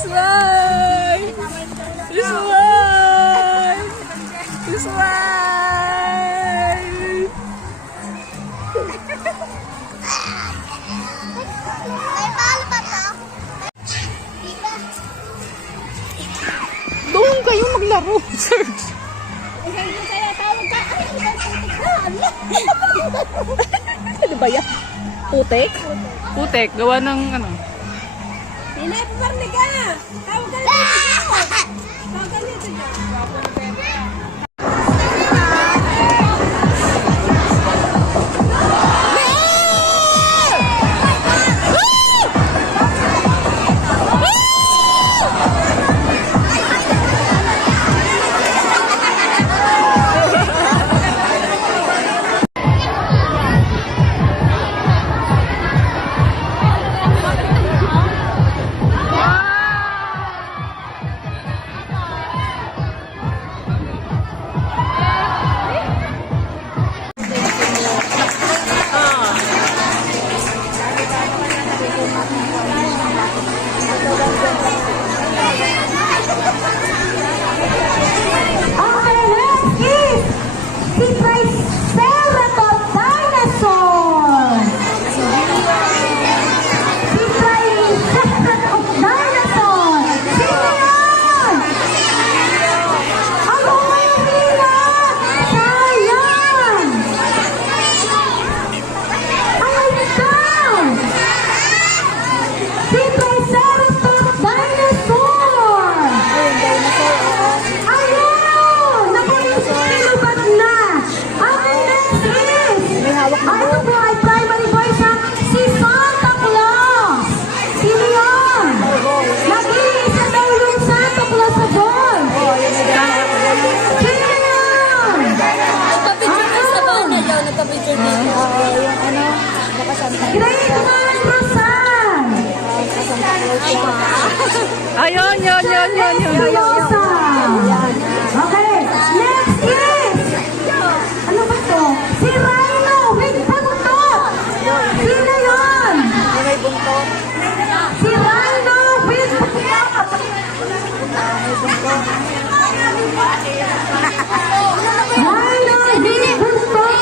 This way! This way! This way! Doon kayo maglaro, Serge. Ano ba yan? Putek? Putek, gawa ng ano? Hinay, paparni ka! Tawag ka na dito! Tawag ka dito dyan! Ayun, yun. Okay, next is ano ba to? Si Rhino with buntot! Sino yun? May buntot. Si Rhino with buntot! Rhino with buntot!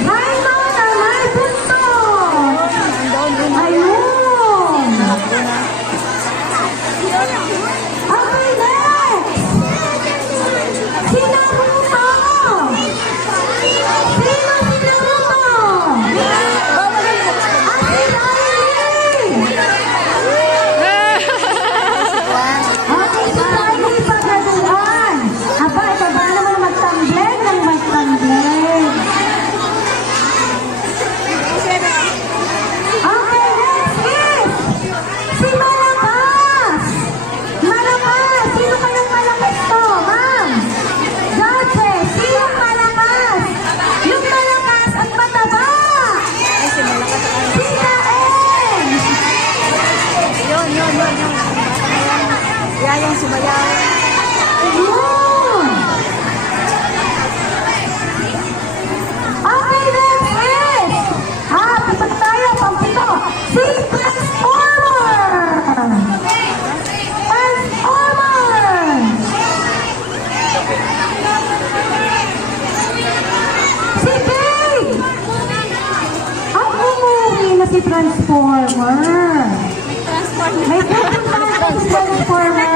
Rhino na may buntot! Ayun! Okay, next! Si Naruto! Sino si Naruto? Ang si Riley! Okay, si Riley pagkaduan. Aba, ito ba naman magtambleng ng magtambleng? Okay, next is si Malakas! Malakas! Sino kayong malakas to, ma'am? Judges, sinong malakas? Yung malakas at mataba! Si Naeng! Yun. Yan yung sumayaw. Yun! Okay, next is dapat tayo, pampito. Si Transformer! Si Babe! Ang umuwi na si Transformer. May pupunta si Transformer.